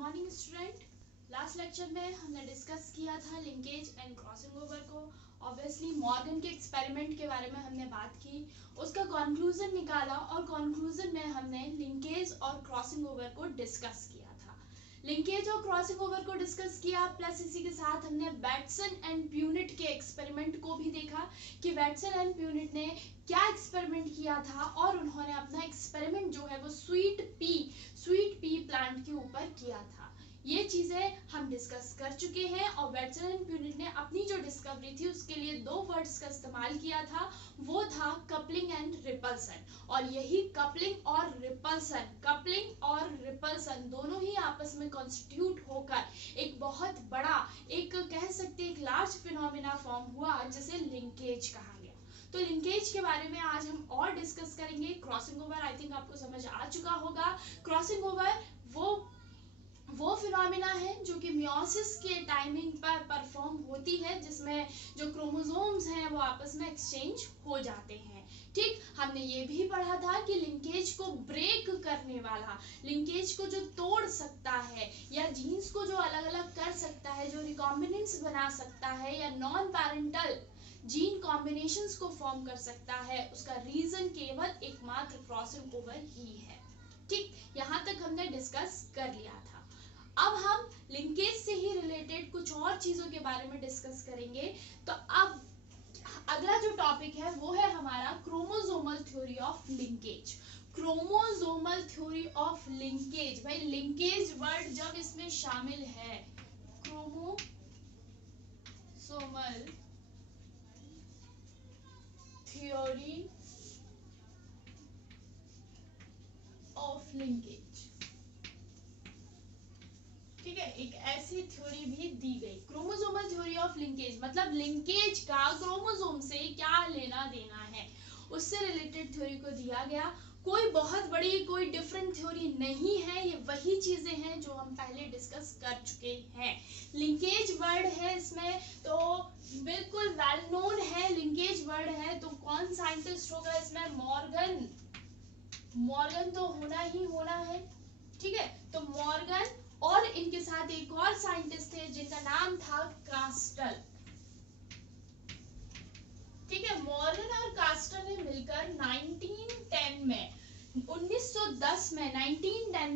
Morning student. Last lecture में हमने discuss किया था लिंकेज एंड क्रॉसिंग ओवर को। ऑब्वियसली मॉर्गन के एक्सपेरिमेंट के बारे में हमने बात की, उसका कंक्लूजन निकाला और कंक्लूजन में हमने लिंकेज और क्रॉसिंग ओवर को डिस्कस किया था। लिंकेज और क्रॉसिंग ओवर को डिस्कस किया, प्लस इसी के साथ हमने बैटसन एंड प्यूनिट के एक्सपेरिमेंट को भी देखा कि बैटसन एंड प्यूनिट ने क्या एक्सपेरिमेंट किया था और उन्होंने अपना एक्सपेरिमेंट जो है वो स्वीट पी प्लांट के ऊपर किया था। ये चीजें हम डिस्कस कर चुके हैं और बैटसन एंड प्यूनिट ने अपनी जो डिस्कवरी थी उसके लिए दो वर्ड्स का इस्तेमाल किया था, वो था कपलिंग एंड रिपल्सन। और यही कपलिंग और रिपल्सन दोनों ही आपस में कॉन्स्टिट्यूट होकर एक बहुत बड़ा, एक कह सकते एक लार्ज फिनोमिना फॉर्म हुआ जिसे लिंकेज कहा गया। तो लिंकेज के बारे में आज हम और डिस्कस करेंगे। क्रॉसिंग ओवर आई थिंक आपको समझ आ चुका होगा। क्रॉसिंग ओवर वो फिनोमिना है जो कि मियोसिस के टाइमिंग पर परफॉर्म होती है, जिसमें जो क्रोमोसोम्स हैं वो आपस में एक्सचेंज हो जाते हैं। ठीक, हमने ये भी पढ़ा था कि लिंकेज को ब्रेक करने वाला, लिंकेज को जो तोड़ सकता है या जीन्स को जो अलग अलग कर सकता है, जो रिकॉम्बिनेंट्स बना सकता है या नॉन पैरेंटल जीन कॉम्बिनेशंस को फॉर्म कर सकता है, उसका रीजन केवल एकमात्र क्रॉसिंग ओवर ही है। ठीक, यहाँ तक हमने डिस्कस कर लिया था। अब हम लिंकेज से ही रिलेटेड कुछ और चीजों के बारे में डिस्कस करेंगे। तो अब अगला जो टॉपिक है वो है हमारा chromosomal theory of linkage. Chromosomal theory of linkage, भाई लिंकेज वर्ड जब इसमें शामिल है, क्रोमोसोमल थ्योरी ऑफ लिंकेज, ठीक है, एक ऐसी थ्योरी भी दी गई। क्रोमोसोमल थ्योरी ऑफ लिंकेज मतलब लिंकेज का क्रोमोसोम से क्या लेना देना है, उससे रिलेटेड थ्योरी को दिया गया। कोई बहुत बड़ी, कोई डिफरेंट थ्योरी नहीं है, ये वही चीजें हैं जो हम पहले डिस्कस कर चुके हैं। लिंकेज वर्ड है इसमें, तो बिल्कुल वेल नोन है, लिंकेज वर्ड है तो कौन साइंटिस्ट होगा इसमें? मॉर्गन तो होना ही होना है, ठीक है। तो मॉर्गन और इनके साथ एक और साइंटिस्ट थे जिनका नाम था कास्टल, ठीक है। मॉर्गन और कास्टल ने मिलकर 1910 में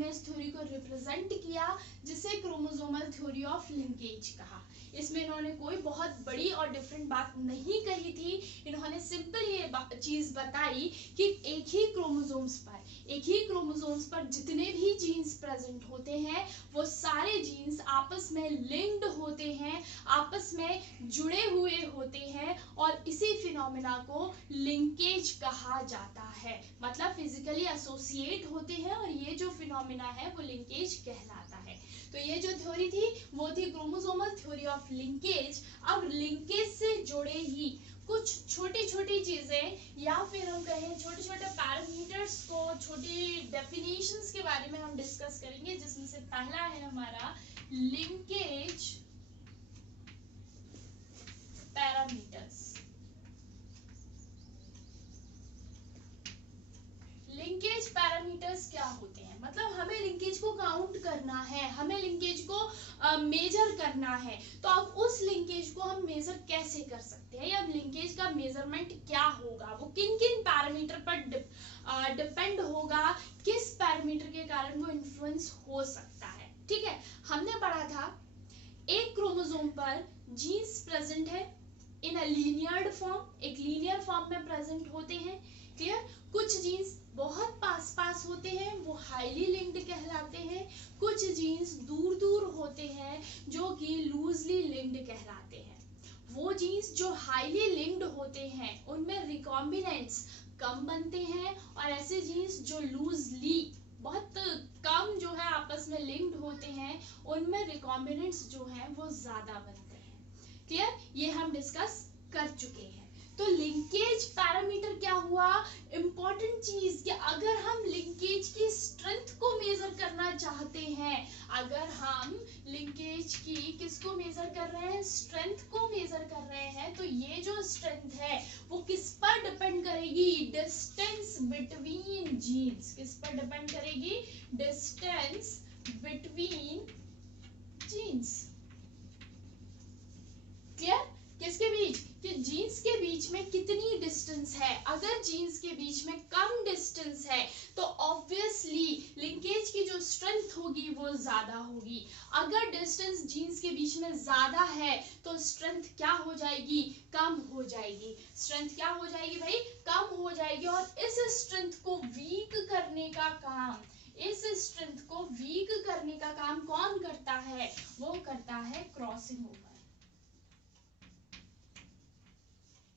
इस थ्योरी को रिप्रेजेंट किया, जिसे क्रोमोसोमल थ्योरी ऑफ लिंकेज कहा। इसमें इन्होंने कोई बहुत बड़ी और डिफरेंट बात नहीं कही थी, इन्होंने सिंपल ये चीज बताई कि एक ही क्रोमोसोम्स पर जितने भी जीन्स प्रेजेंट होते हैं वो सारे जीन्स आपस में लिंक्ड होते हैं, आपस में जुड़े हुए होते हैं और इसी फिनोमिना को लिंकेज कहा जाता है। मतलब फिजिकली एसोसिएट होते हैं और ये जो फिनोमिना है वो लिंकेज कहलाता है। तो ये जो थ्योरी थी वो थी क्रोमोसोमल थ्योरी ऑफ लिंकेज। अब लिंकेज से जुड़े ही कुछ छोटी छोटी चीजें या फिर हम कहें छोटे छोटे पैरामीटर्स को, छोटी डेफिनेशंस के बारे में हम डिस्कस करेंगे, जिसमें से पहला है हमारा लिंकेज पैरामीटर्स। लिंकेज पैरामीटर्स क्या होते हैं? मतलब हमें लिंकेज को काउंट करना है, हमें लिंकेज को मेजर करना है, तो अब उस लिंकेज को हम मेजर कैसे कर सकते हैं या लिंकेज का मेजरमेंट क्या होगा, वो किन किन पैरामीटर पर डिपेंड होगा, किस पैरामीटर के कारण वो इन्फ्लुएंस हो सकता है। ठीक है, हमने पढ़ा था एक क्रोमोसोम पर जीन्स प्रेजेंट है इन अ लीनियर फॉर्म, एक लीनियर फॉर्म में प्रेजेंट होते हैं। क्लियर? कुछ जीन्स बहुत पास होते हैं, वो हाईली लिंक्ड कहलाते हैं। कुछ जीन्स दूर दूर होते हैं जो कि लूजली लिंक्ड कहलाते हैं। वो जीन्स जो हाईली लिंक्ड होते हैं उनमें रिकॉम्बिनेंट्स कम बनते हैं और ऐसे जीन्स जो लूजली बहुत कम जो है आपस में लिंक्ड होते हैं उनमें रिकॉम्बिनेंट्स जो हैं वो ज्यादा बनते हैं। क्लियर? ये हम डिस्कस कर चुके हैं। तो लिंकेज पैरामीटर क्या हुआ? इंपॉर्टेंट चीज कि अगर हम लिंकेज की स्ट्रेंथ को मेजर करना चाहते हैं, अगर हम लिंकेज की किसको मेजर कर रहे हैं? स्ट्रेंथ को मेजर कर रहे हैं, तो ये जो स्ट्रेंथ है वो किस पर डिपेंड करेगी? Distance between genes. किस पर डिपेंड करेगी? डिस्टेंस बिटवीन जीन्स के बीच में कम डिस्टेंस है तो ऑब्वियसली लिंकेज की जो स्ट्रेंथ होगी वो ज्यादा होगी। अगर डिस्टेंस जीन्स के बीच में ज्यादा है तो स्ट्रेंथ क्या हो जाएगी, कम हो जाएगी। स्ट्रेंथ क्या हो जाएगी भाई, कम हो जाएगी। और इस स्ट्रेंथ को वीक करने का काम, इस स्ट्रेंथ को वीक करने का काम कौन करता है, वो करता है क्रॉसिंग ओवर।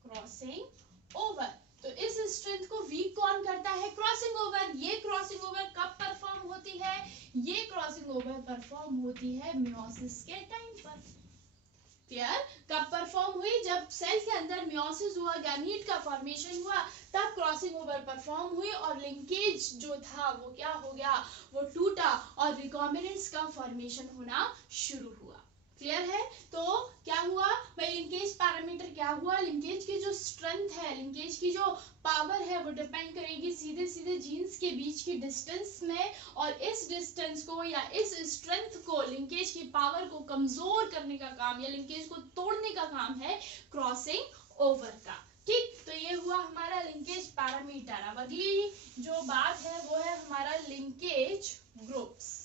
क्रॉसिंग ओवर, तो इस स्ट्रेंथ को वीक कौन करता है, क्रॉसिंग ओवर। ये क्रॉसिंग ओवर कब परफॉर्म होती है, ये क्रॉसिंग ओवर परफॉर्म होती है मियोसिस के टाइम पर। क्लियर, कब परफॉर्म हुई, जब सेल के अंदर मियोसिस हुआ, गैमीट का फॉर्मेशन हुआ, तब क्रॉसिंग ओवर परफॉर्म हुई और लिंकेज जो था वो क्या हो गया, वो टूटा और रिकॉम्बिनेंट्स का फॉर्मेशन होना शुरू हुआ। क्लियर है, तो क्या हुआ भाई, लिंकेज पैरामीटर क्या हुआ, लिंकेज की जो स्ट्रेंथ है, लिंकेज की जो पावर है वो डिपेंड करेगी सीधे सीधे जीन्स के बीच की डिस्टेंस में। और इस डिस्टेंस को या इस स्ट्रेंथ को, लिंकेज की पावर को कमजोर करने का काम या लिंकेज को तोड़ने का काम है क्रॉसिंग ओवर का। ठीक, तो ये हुआ हमारा लिंकेज पैरामीटर। अब अगली जो बात है वो है हमारा लिंकेज ग्रुप्स।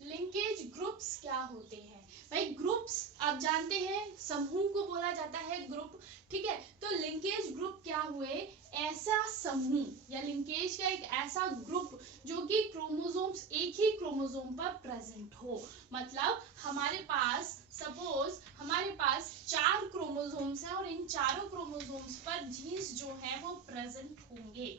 लिंकेज ग्रुप्स क्या होते हैं भाई, ग्रुप्स आप जानते हैं समूह को बोला जाता है ग्रुप। ठीक है, तो लिंकेज ग्रुप क्या हुए, ऐसा समूह या लिंकेज का एक ऐसा ग्रुप जो कि क्रोमोसोम्स, एक ही क्रोमोसोम पर प्रेजेंट हो। मतलब हमारे पास सपोज हमारे पास 4 क्रोमोसोम्स हैं और इन चारों क्रोमोसोम्स पर जीन्स जो है वो प्रेजेंट होंगे।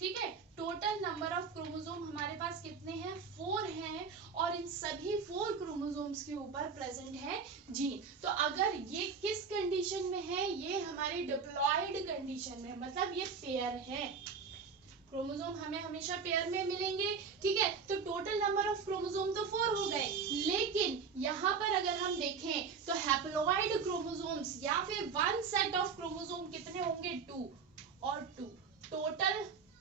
ठीक है, टोटल नंबर ऑफ क्रोमोसोम हमारे पास कितने हैं, 4 हैं और इन सभी 4 क्रोमोसोम्स के ऊपर प्रेजेंट है जीन। तो अगर ये किस कंडीशन में है, ये हमारी डिप्लॉयड कंडीशन में, मतलब ये पेयर है, क्रोमोसोम हमें हमेशा पेयर में मिलेंगे। ठीक है, तो टोटल नंबर ऑफ क्रोमोसोम तो 4 हो गए, लेकिन यहाँ पर अगर हम देखें तो हैप्लॉइड क्रोमोसोम्स या फिर वन सेट ऑफ क्रोमोसोम कितने होंगे, 2 और 2,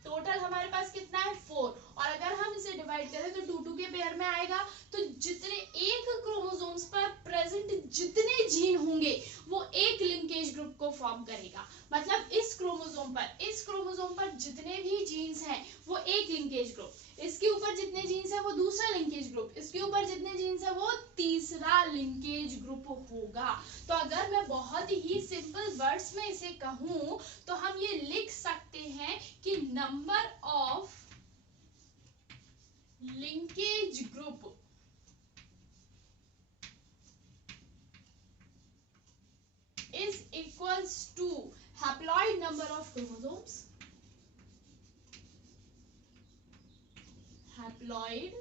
टोटल हमारे पास कितना है, 4। और अगर हम इसे डिवाइड करें तो 2 के पेयर में आएगा। तो जितने एक क्रोमोसोम्स पर प्रेजेंट जितने जीन होंगे वो एक लिंकेज ग्रुप को फॉर्म करेगा। मतलब इस क्रोमोसोम पर जितने भी जीन्स हैं वो एक लिंकेज ग्रुप, इसके ऊपर जितने जीन्स हैं वो दूसरा लिंकेज ग्रुप, इसके ऊपर जितने जीन्स हैं वो तीसरा लिंकेज ग्रुप होगा। तो अगर मैं बहुत ही सिंपल वर्ड्स में इसे कहूं तो हम ये लिख सकते हैं कि number of linkage group is equals to haploid number of chromosomes, haploid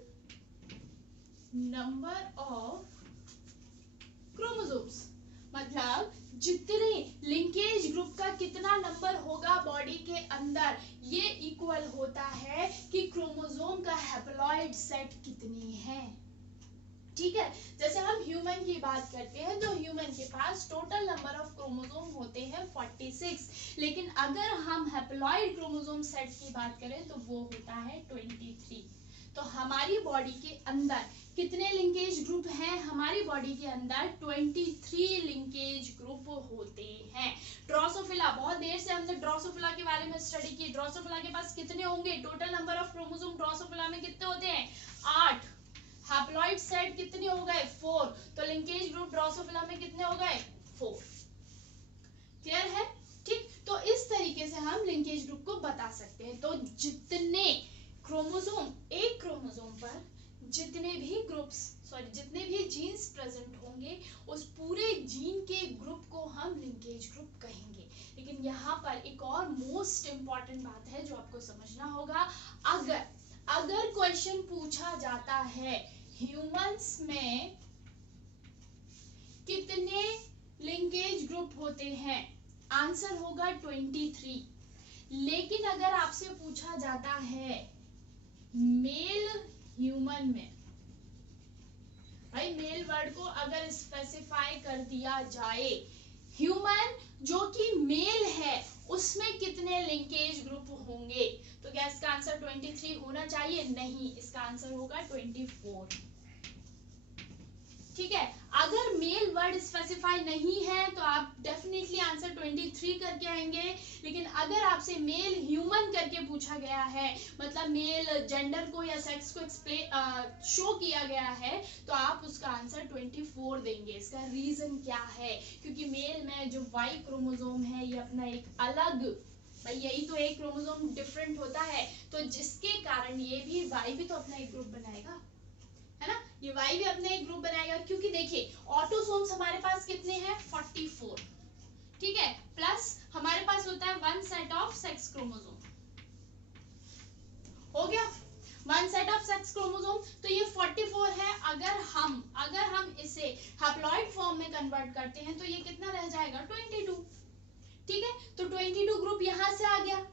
number of chromosomes। मतलब जितने लिंकेज ग्रुप का कितना नंबर होगा बॉडी के अंदर, ये इक्वल होता है कि क्रोमोसोम का हैप्लॉइड सेट कितने हैं। ठीक है, जैसे हम ह्यूमन की बात करते हैं तो ह्यूमन के पास टोटल नंबर ऑफ क्रोमोसोम होते हैं 46, लेकिन अगर हम हैप्लॉइड क्रोमोसोम सेट की बात करें तो वो होता है 23। तो हमारी बॉडी के अंदर कितने लिंकेज ग्रुप हैं, हमारी बॉडी के अंदर 23 लिंकेज ग्रुप होते हैं। ड्रोसोफिला, बहुत देर से हमने ड्रोसोफिला के बारे में स्टडी की। ड्रोसोफिला के पास कितने होंगे, total number of chromosome Drosophila में कितने होते हैं, 8। हैप्लॉइड सेट कितने हो गए, 4। तो लिंकेज ग्रुप ड्रोसोफिला में कितने हो गए, 4। क्लियर है, ठीक। तो इस तरीके से हम लिंकेज ग्रुप को बता सकते हैं। तो जितने क्रोमोसोम, एक क्रोमोसोम पर जितने भी जीन्स प्रेजेंट होंगे उस पूरे जीन के ग्रुप को हम लिंकेज ग्रुप कहेंगे। लेकिन यहाँ पर एक और मोस्ट इंपॉर्टेंट बात है जो आपको समझना होगा। अगर क्वेश्चन पूछा जाता है ह्यूमंस में कितने लिंकेज ग्रुप होते हैं, आंसर होगा 23। लेकिन अगर आपसे पूछा जाता है मेल ह्यूमन में, भाई मेल वर्ड को अगर स्पेसिफाई कर दिया जाए, ह्यूमन जो कि मेल है उसमें कितने लिंकेज ग्रुप होंगे, तो क्या इसका आंसर 23 होना चाहिए, नहीं, इसका आंसर होगा 24। ठीक है, अगर मेल वर्ड स्पेसिफाई नहीं है तो आप डेफिनेटली आंसर 23 करके आएंगे। लेकिन अगर आपसे मेल ह्यूमन करके पूछा गया है, मतलब मेल जेंडर को या सेक्स को शो किया गया है, तो आप उसका आंसर 24 देंगे। इसका रीजन क्या है? क्योंकि मेल में जो वाई क्रोमोसोम है ये अपना एक अलग, भाई यही तो एक क्रोमोसोम डिफरेंट होता है, तो जिसके कारण ये भी वाई भी तो अपना एक ग्रुप बनाएगा, है ना, ये वाई भी अपने एक ग्रुप बनाएगा। क्योंकि देखिए ऑटोसोम्स हमारे पास कितने हैं? 44, ठीक है, प्लस हमारे पास होता है one set of sex chromosome, हो गया one set of sex chromosome. तो ये 44 है। अगर हम इसे हैप्लॉइड फॉर्म में कन्वर्ट करते हैं तो ये कितना रह जाएगा? 22, ठीक है, तो 22 ग्रुप यहां से आ गया।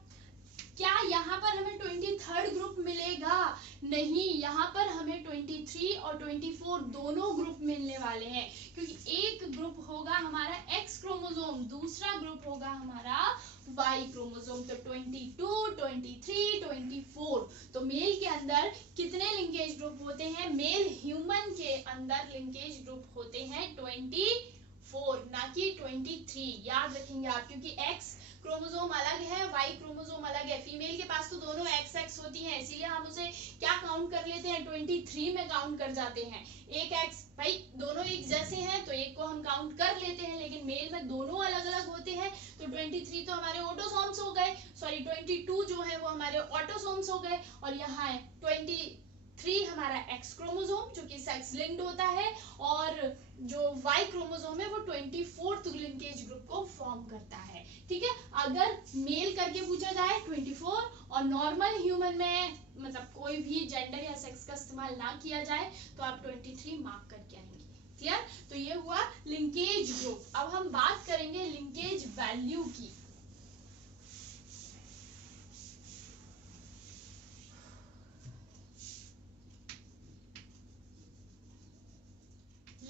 क्या यहाँ पर हमें 23rd ग्रुप मिलेगा? नहीं, यहाँ पर हमें 23 और 24 दोनों ग्रुप मिलने वाले हैं, क्योंकि एक ग्रुप होगा हमारा एक्स क्रोमोसोम, दूसरा ग्रुप होगा हमारा वाई क्रोमोसोम। तो 22, 23, 24, तो मेल के अंदर कितने लिंकेज ग्रुप होते हैं? मेल ह्यूमन के अंदर लिंकेज ग्रुप होते हैं 24, ना कि 23। याद रखेंगे आप, क्योंकि एक्स क्रोमोसोम अलग है, वाई क्रोमोसोम अलग है। फीमेल के पास तो दोनों एक्स एक्स होती हैं, इसीलिए हम उसे क्या काउंट कर लेते हैं? 23 में काउंट कर जाते हैं। एक एक्स, भाई दोनों एक जैसे हैं तो एक को हम काउंट कर लेते हैं, लेकिन मेल में दोनों अलग अलग होते हैं, तो 23 तो हमारे ऑटोसोम्स हो गए, सॉरी 22 जो है वो हमारे ऑटोसोम्स हो गए, और यहाँ 23 हमारा एक्स क्रोमोसोम जो कि सेक्स लिंक्ड होता है, और जो वाई क्रोमोसोम है वो 24th लिंकेज ग्रुप को फॉर्म करता है। ठीक है, अगर मेल करके पूछा जाए 24, और नॉर्मल ह्यूमन में मतलब कोई भी जेंडर या सेक्स का इस्तेमाल ना किया जाए तो आप 23 मार्क करके आएंगे। क्लियर? तो ये हुआ लिंकेज ग्रुप। अब हम बात करेंगे लिंकेज वैल्यू की।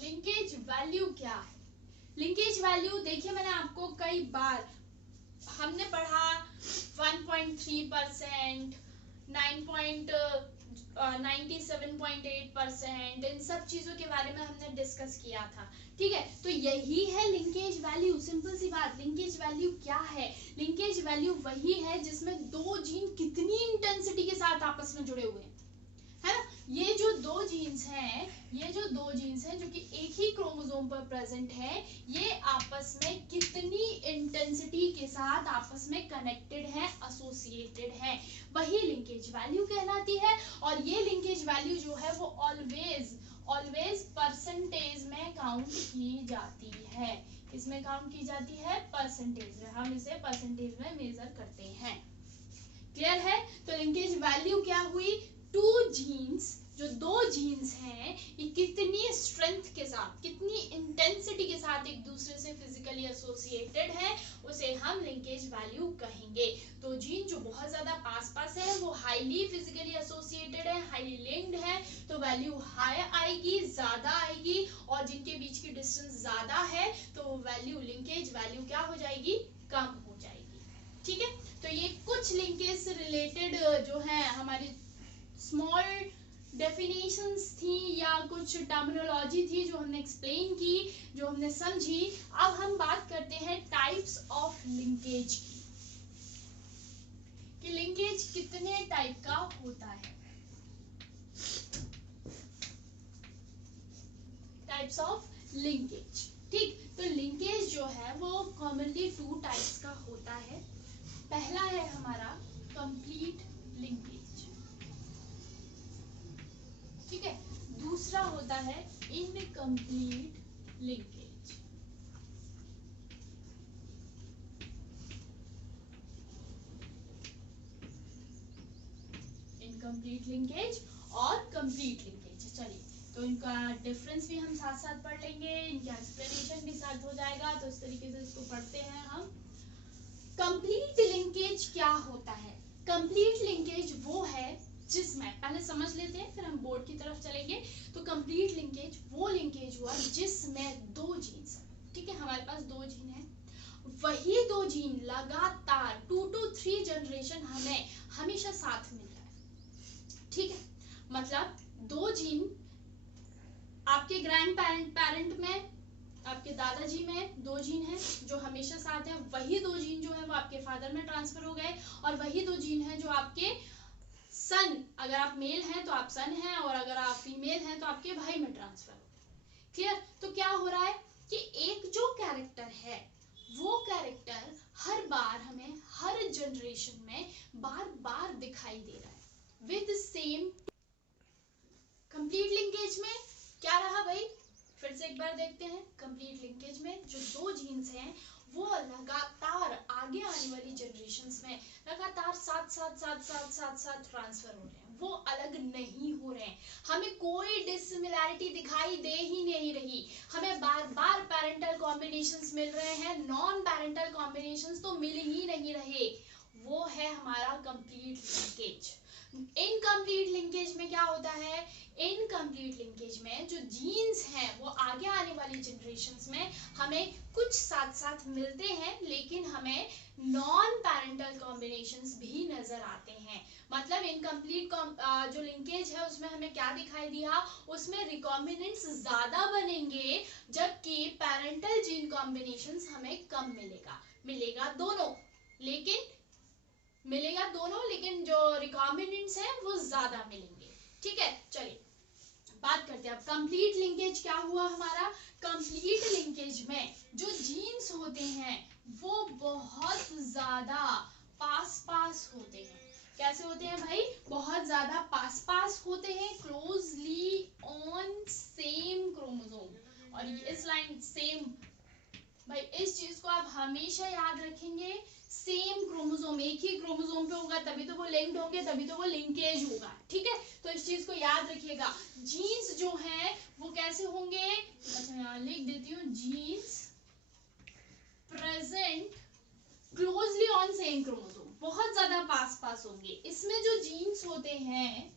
लिंकेज वैल्यू क्या है? लिंकेज वैल्यू देखिए, मैंने आपको कई बार हमने पढ़ा 1.3%, 97.8%, इन सब चीजों के बारे में हमने डिस्कस किया था। ठीक है, तो यही है लिंकेज वैल्यू। सिंपल सी बात, लिंकेज वैल्यू क्या है? लिंकेज वैल्यू वही है जिसमें दो जीन कितनी इंटेंसिटी के साथ आपस में जुड़े हुए हैं, है ना। ये जो दो जीन्स हैं जो कि एक ही क्रोमोसोम पर प्रेजेंट है, ये आपस में कितनी इंटेंसिटी के साथ आपस में कनेक्टेड है, एसोसिएटेड है, वही लिंकेज वैल्यू कहलाती है। और ये लिंकेज वैल्यू जो है वो ऑलवेज परसेंटेज में काउंट की जाती है। इसमें काउंट की जाती है परसेंटेज में, हम इसे परसेंटेज में मेजर करते हैं। क्लियर है? तो लिंकेज वैल्यू क्या हुई? टू जीन्स, जो दो जीन्स हैं, ये कितनी स्ट्रेंथ के साथ, कितनी इंटेंसिटी के साथ एक दूसरे से फिजिकली एसोसिएटेड है, उसे हम लिंकेज वैल्यू कहेंगे। तो जीन जो बहुत ज्यादा पास पास है वो हाईली फिजिकली एसोसिएटेड है, हाईली लिंक्ड है, तो वैल्यू हाई आएगी, ज्यादा आएगी। और जिनके बीच की डिस्टेंस ज्यादा है तो वैल्यू, लिंकेज वैल्यू क्या हो जाएगी? कम हो जाएगी। ठीक है, तो ये कुछ लिंकेज से रिलेटेड जो है हमारी स्मॉल डेफिनेशंस थी या कुछ टर्मिनोलॉजी थी जो हमने एक्सप्लेन की, जो हमने समझी। अब हम बात करते हैं टाइप्स ऑफ लिंकेज की, कि लिंकेज कितने टाइप का होता है। टाइप्स ऑफ लिंकेज, ठीक, तो लिंकेज जो है वो कॉमनली टू टाइप्स का होता है। पहला है हमारा कंप्लीट लिंकेज, ठीक है, दूसरा होता है इनकम्प्लीट लिंकेज। इनकम्प्लीट लिंकेज और कंप्लीट लिंकेज। चलिए, तो इनका डिफरेंस भी हम साथ साथ पढ़ लेंगे, इनका एक्सप्लेनेशन भी साथ हो जाएगा, तो इस तरीके से इसको पढ़ते हैं हम। कंप्लीट लिंकेज क्या होता है? कंप्लीट लिंकेज वो है जिसमें, पहले समझ लेते हैं फिर हम बोर्ड की तरफ चलेंगे। तो कंप्लीट लिंकेज वो लिंकेज हुआ जिसमें दो जीन्स, ठीक है, हमारे पास दो जीन है, वही दो जीन लगातार 2 to 3 जनरेशन हमें हमेशा साथ मिल रहा है। ठीक है, मतलब दो जीन आपके ग्रैंड पेरेंट में, आपके दादाजी में 2 जीन है जो हमेशा साथ है, वही 2 जीन जो है वो आपके फादर में ट्रांसफर हो गए, और वही 2 जीन है जो आपके सन, अगर आप मेल हैं तो आप सन हैं, और अगर आप फीमेल हैं तो आपके भाई में ट्रांसफर हो गए। क्लियर? तो क्या हो रहा है कि एक जो कैरेक्टर है वो कैरेक्टर हर बार हमें हर जनरेशन में बार बार दिखाई दे रहा है विद सेम। कंप्लीट लिंकेज में क्या रहा भाई, फिर से एक बार देखते हैं। कंप्लीट लिंकेज में जो 2 जीन्स हैं वो लगातार आगे आने वाली जनरेशन्स में लगातार साथ ट्रांसफर हो रहे हैं, वो अलग नहीं हो रहे हैं। हमें कोई डिसिमिलैरिटी दिखाई दे ही नहीं रही, हमें बार बार पैरेंटल कॉम्बिनेशंस मिल रहे हैं, नॉन पैरेंटल कॉम्बिनेशंस तो मिल ही नहीं रहे। वो है हमारा कंप्लीट लिंकेज। इनकम्प्लीट लिंकेज में क्या होता है, इनकम्प्लीट लिंकेज में जो जीन्स हैं वो आगे आने वाली जनरेशन्स में हमें कुछ साथ साथ मिलते हैं, लेकिन हमें नॉन पैरेंटल कॉम्बिनेशंस भी नजर आते हैं। मतलब इनकम्प्लीट जो लिंकेज है उसमें हमें क्या दिखाई दिया, उसमें रिकॉम्बिनेंट्स ज्यादा बनेंगे, जबकि पैरेंटल जीन कॉम्बिनेशंस हमें कम मिलेगा दोनों, लेकिन जो रिकॉम्बिनेंट्स हैं वो ज्यादा मिलेंगे। ठीक है, चलिए बात करते हैं अब कंप्लीट लिंकेज क्या हुआ हमारा। कंप्लीट लिंकेज में जो जीन्स होते हैं वो बहुत ज्यादा पास होते हैं। कैसे होते हैं भाई, बहुत ज्यादा पास होते हैं, क्लोजली ऑन सेम क्रोमोसोम। और इस लाइन सेम, भाई इस चीज को आप हमेशा याद रखेंगे, सेम क्रोमोसोम, एक ही क्रोमोसोम पे होगा तभी तो वो लिंक्ड होंगे, तभी तो वो लिंकेज होगा। ठीक है, तो इस चीज को याद रखिएगा। जीन्स जो है वो कैसे होंगे, अच्छा यहाँ लिख देती हूँ, genes present closely on same chromosome, बहुत ज्यादा पास होंगे। इसमें जो जीन्स होते हैं,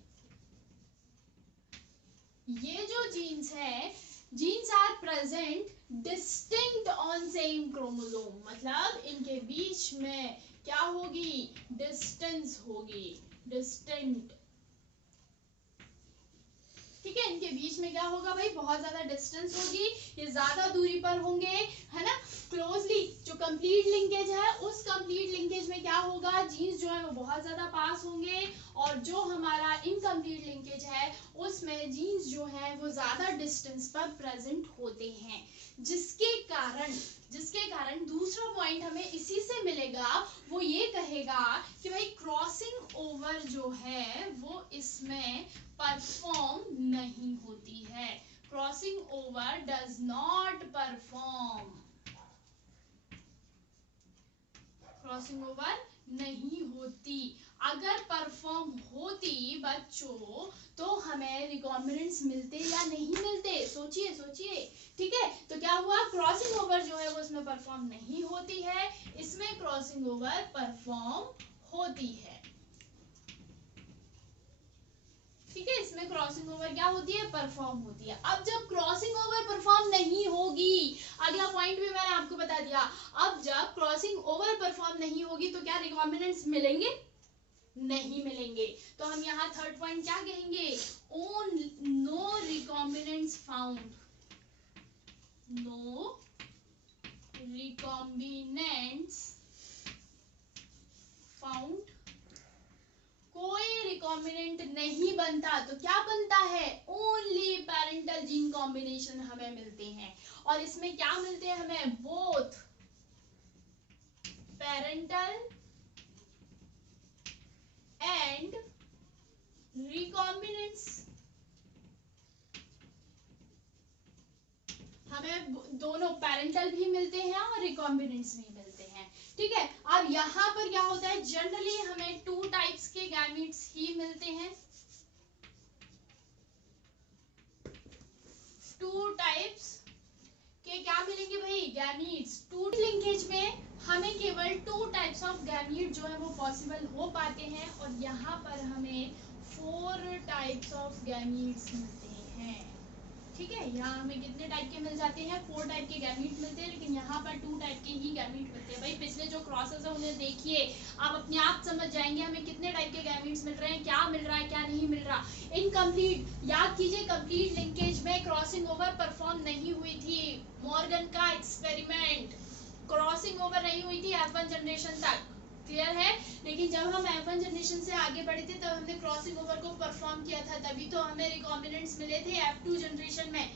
ये जो जीन्स है, genes are present distinct on same chromosome, मतलब इनके बीच में क्या होगी, डिस्टेंस होगी, डिस्टिंक्ट। ठीक है, इनके बीच में क्या होगा भाई, बहुत ज्यादा डिस्टेंस होगी, ये ज्यादा दूरी पर होंगे, है ना। क्लोजली जो कंप्लीट लिंकेज है, उस कंप्लीट लिंकेज में क्या होगा, जीन्स जो है वो बहुत ज्यादा पास होंगे, और जो हमारा इनकम्प्लीट लिंकेज है उसमें जीन्स जो है वो ज्यादा डिस्टेंस पर प्रेजेंट होते हैं, जिसके कारण दूसरा पॉइंट हमें इसी से मिलेगा, वो ये कहेगा कि भाई क्रॉसिंग ओवर जो है वो इसमें परफॉर्म नहीं होती है। Crossing over does not perform, crossing over नहीं होती। अगर परफॉर्म होती बच्चों तो हमें रिकॉम्बिनेंट्स मिलते या नहीं मिलते, सोचिए। ठीक है, तो क्या हुआ, क्रॉसिंग ओवर जो है वो इसमें परफॉर्म नहीं होती है, इसमें क्रॉसिंग ओवर परफॉर्म होती है। ठीक है, इसमें क्रॉसिंग ओवर क्या होती है, परफॉर्म होती है। अब जब क्रॉसिंग ओवर परफॉर्म नहीं होगी, अगला पॉइंट भी मैंने आपको बता दिया, अब जब क्रॉसिंग ओवर परफॉर्म नहीं होगी तो क्या रिकॉम्बिनेंट्स मिलेंगे, नहीं मिलेंगे। तो हम यहाँ थर्ड पॉइंट क्या कहेंगे, no recombinants found, no recombinants found, कोई रिकॉम्बिनेंट नहीं बनता, तो क्या बनता है, ओनली पैरेंटल जीन कॉम्बिनेशन हमें मिलते हैं। और इसमें क्या मिलते हैं हमें, बोथ पैरेंटल एंड रिकॉम्बिनेंट्स, हमें दोनों पैरेंटल भी मिलते हैं और रिकॉम्बिनेंट्स भी मिलते हैं। ठीक है, अब यहाँ पर क्या होता है, जनरली हमें 2 टाइप्स के गैमीट्स ही मिलते हैं, 2 टाइप्स के क्या मिलेंगे भाई, गैमीट्स। 2 लिंकेज में हमें केवल 2 टाइप्स ऑफ गैमीट जो है वो पॉसिबल हो पाते हैं, और यहाँ पर हमें 4 टाइप्स ऑफ गैमीट्स मिलते हैं। ठीक है, यहाँ हमें कितने टाइप के मिल जाते हैं, 4 टाइप के गैमीट मिलते हैं, लेकिन यहाँ पर 2 टाइप के ही गैमीट मिलते हैं। भाई पिछले जो क्रॉसेस है उन्हें देखिए, आप अपने आप समझ जाएंगे हमें कितने टाइप के गैमीट्स मिल रहे हैं, क्या मिल रहा है क्या नहीं मिल रहा दूसरा इनकम्प्लीट, याद कीजिए कंप्लीट लिंकेज में क्रॉसिंग ओवर परफॉर्म नहीं हुई थी। मॉर्गन का एक्सपेरिमेंट क्रॉसिंग ओवर नहीं हुई थी F1 जनरेशन तक, क्लियर है। लेकिन जब हम F1 जनरेशन से आगे बढ़े थे तब हमने क्रॉसिंग ओवर को परफॉर्म किया था, तभी तो हमें रिकॉम्बिनेंट्स मिले थे F2 जनरेशन में,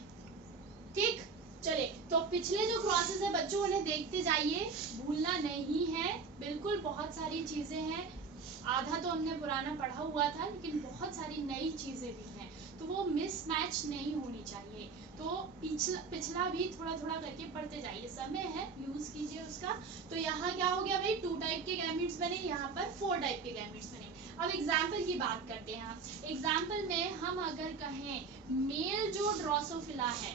ठीक। चले तो पिछले जो क्रॉसेस है बच्चों उन्हें देखते जाइए, भूलना नहीं है बिल्कुल। बहुत सारी चीजें हैं, आधा तो हमने पुराना पढ़ा हुआ था लेकिन बहुत सारी नई चीजें भी हैं, तो वो मिसमैच नहीं होनी चाहिए। तो पिछला भी थोड़ा थोड़ा करके पढ़ते जाइए, समय है यूज कीजिए उसका। तो यहाँ क्या हो गया भाई, 2 टाइप के गैमीट्स बने, यहाँ पर 4 टाइप के गैमीट्स बने। अब एग्जाम्पल की बात करते हैं। एग्जाम्पल में हम अगर कहें मेल जो ड्रोसोफिला है,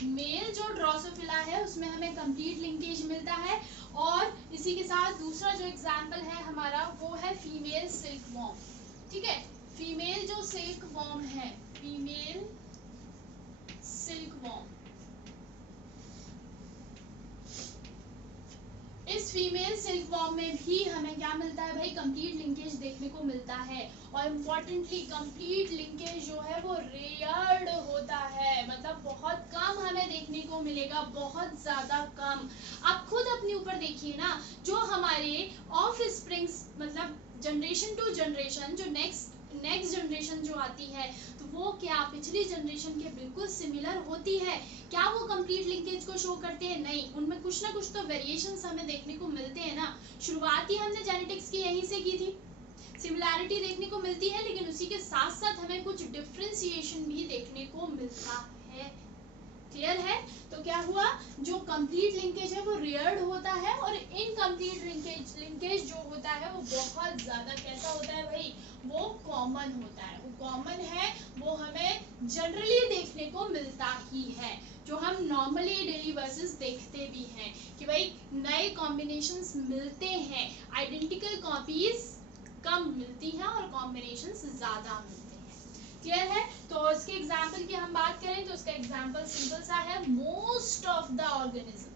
मेल जो ड्रोसोफिला है उसमें हमें कंप्लीट लिंकेज मिलता है। और इसी के साथ दूसरा जो एग्जाम्पल है हमारा वो है फीमेल सिल्क वॉर्म, ठीक है। फीमेल जो सिल्क वॉर्म है, फीमेल सिल्क वॉर्म, इस फीमेल सिल्क वॉर्म में भी हमें क्या मिलता है भाई, कंप्लीट लिंकेज देखने को मिलता है। और इम्पोर्टेंटली कंप्लीट लिंकेज जो है वो रेयर्ड होता है, मतलब बहुत कम हमें देखने को मिलेगा, बहुत ज्यादा कम। आप खुद अपने ऊपर देखिए ना, जो हमारे ऑफ स्प्रिंग्स मतलब जनरेशन टू जनरेशन, जो नेक्स्ट जनरेशन जो आती है तो वो क्या पिछली जनरेशन के बिल्कुल सिमिलर होती है? क्या वो कंप्लीट लिंकेज को शो करते हैं? नहीं, उनमें कुछ ना कुछ तो वेरिएशंस हमें देखने को मिलते हैं ना। शुरुआत ही हमने जेनेटिक्स की यहीं से की थी, सिमिलैरिटी देखने को मिलती है, लेकिन उसी के साथ साथ हमें कुछ डिफरेंशिएशन भी देखने को मिलता है, क्लियर है। तो क्या हुआ, जो कंप्लीट लिंकेज है वो रेयर्ड होता है, और इनकम्प्लीट लिंकेज जो होता है वो बहुत ज्यादा कैसा होता है भाई, वो कॉमन होता है। वो कॉमन है, वो हमें जनरली देखने को मिलता ही है, जो हम नॉर्मली डेली बेसिस देखते भी हैं कि भाई नए कॉम्बिनेशंस मिलते हैं, आइडेंटिकल कॉपीज कम मिलती हैं और कॉम्बिनेशंस ज्यादा मिलते हैं, क्लियर है। तो इसके एग्जाम्पल की हम बात करें तो इसका एग्जाम्पल सिंपल सा है, most of the organism,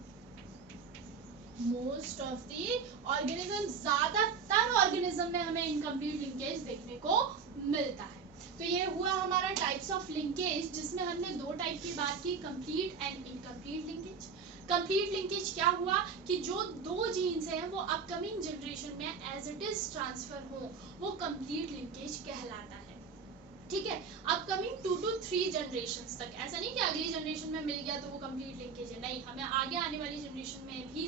most of the organism, ज्यादातर ऑर्गेनिज्म में हमें इनकम्प्लीट लिंकेज देखने को मिलता है। तो ये हुआ हमारा टाइप्स ऑफ लिंकेज, जिसमें हमने 2 टाइप की बात की, complete and incomplete linkage. Complete linkage क्या हुआ कि जो 2 जीन्स हैं वो अपकमिंग जनरेशन में एज इट इज ट्रांसफर हो, वो कंप्लीट लिंकेज कहलाता है, ठीक है। अपकमिंग 2 to 3 जनरेशंस तक, ऐसा नहीं कि अगली जनरेशन में मिल गया तो वो कंप्लीट लिंकेज है, नहीं, हमें आगे आने वाली जनरेशन में भी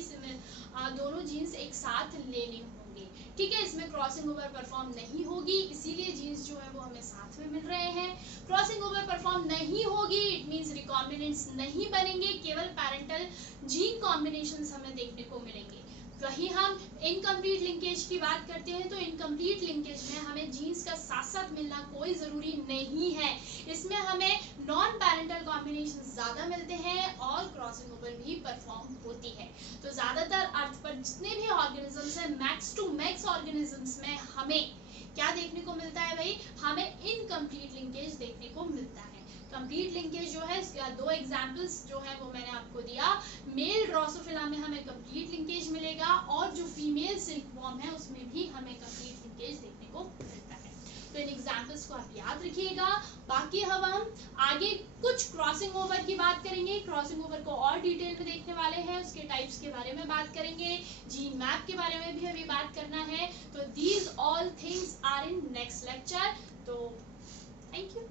दोनों जीन्स एक साथ लेने होंगे, ठीक है। इसमें क्रॉसिंग ओवर परफॉर्म नहीं होगी, इसीलिए जीन्स जो है वो हमें साथ में मिल रहे हैं। क्रॉसिंग ओवर परफॉर्म नहीं होगी, इट मींस रिकॉम्बिनेंट्स नहीं बनेंगे, केवल पैरेंटल जीन कॉम्बिनेशंस हमें देखने को मिलेंगे। वही हम इनकम्प्लीट लिंकेज की बात करते हैं तो इनकम्प्लीट लिंकेज में हमें जीन्स का साथ साथ मिलना कोई ज़रूरी नहीं है, इसमें हमें नॉन पैरेंटल कॉम्बिनेशन ज़्यादा मिलते हैं और क्रॉसिंग ओवर भी परफॉर्म होती है। तो ज़्यादातर अर्थ पर जितने भी ऑर्गेनिजम्स हैं, मैक्स टू मैक्स ऑर्गेनिजम्स में हमें क्या देखने को मिलता है भाई, हमें इनकम्प्लीट लिंकेज देखने को मिलता है। कंप्लीट लिंकेज जो है, इसका 2 एग्जांपल्स जो है वो मैंने आपको दिया। मेल ड्रोसोफिला में हमें कंप्लीट लिंकेज मिलेगा, और जो फीमेल सिल्क वॉर्म है उसमें भी हमें कंप्लीट लिंकेज देखने को मिलता है। तो इन एग्जांपल्स को आप याद रखिएगा। बाकी हम आगे कुछ क्रॉसिंग ओवर की बात करेंगे, क्रॉसिंग ओवर को और डिटेल में देखने वाले हैं, उसके टाइप्स के बारे में बात करेंगे, जीन मैप के बारे में भी हमें बात करना है। तो these all things are in next lecture. तो थैंक यू।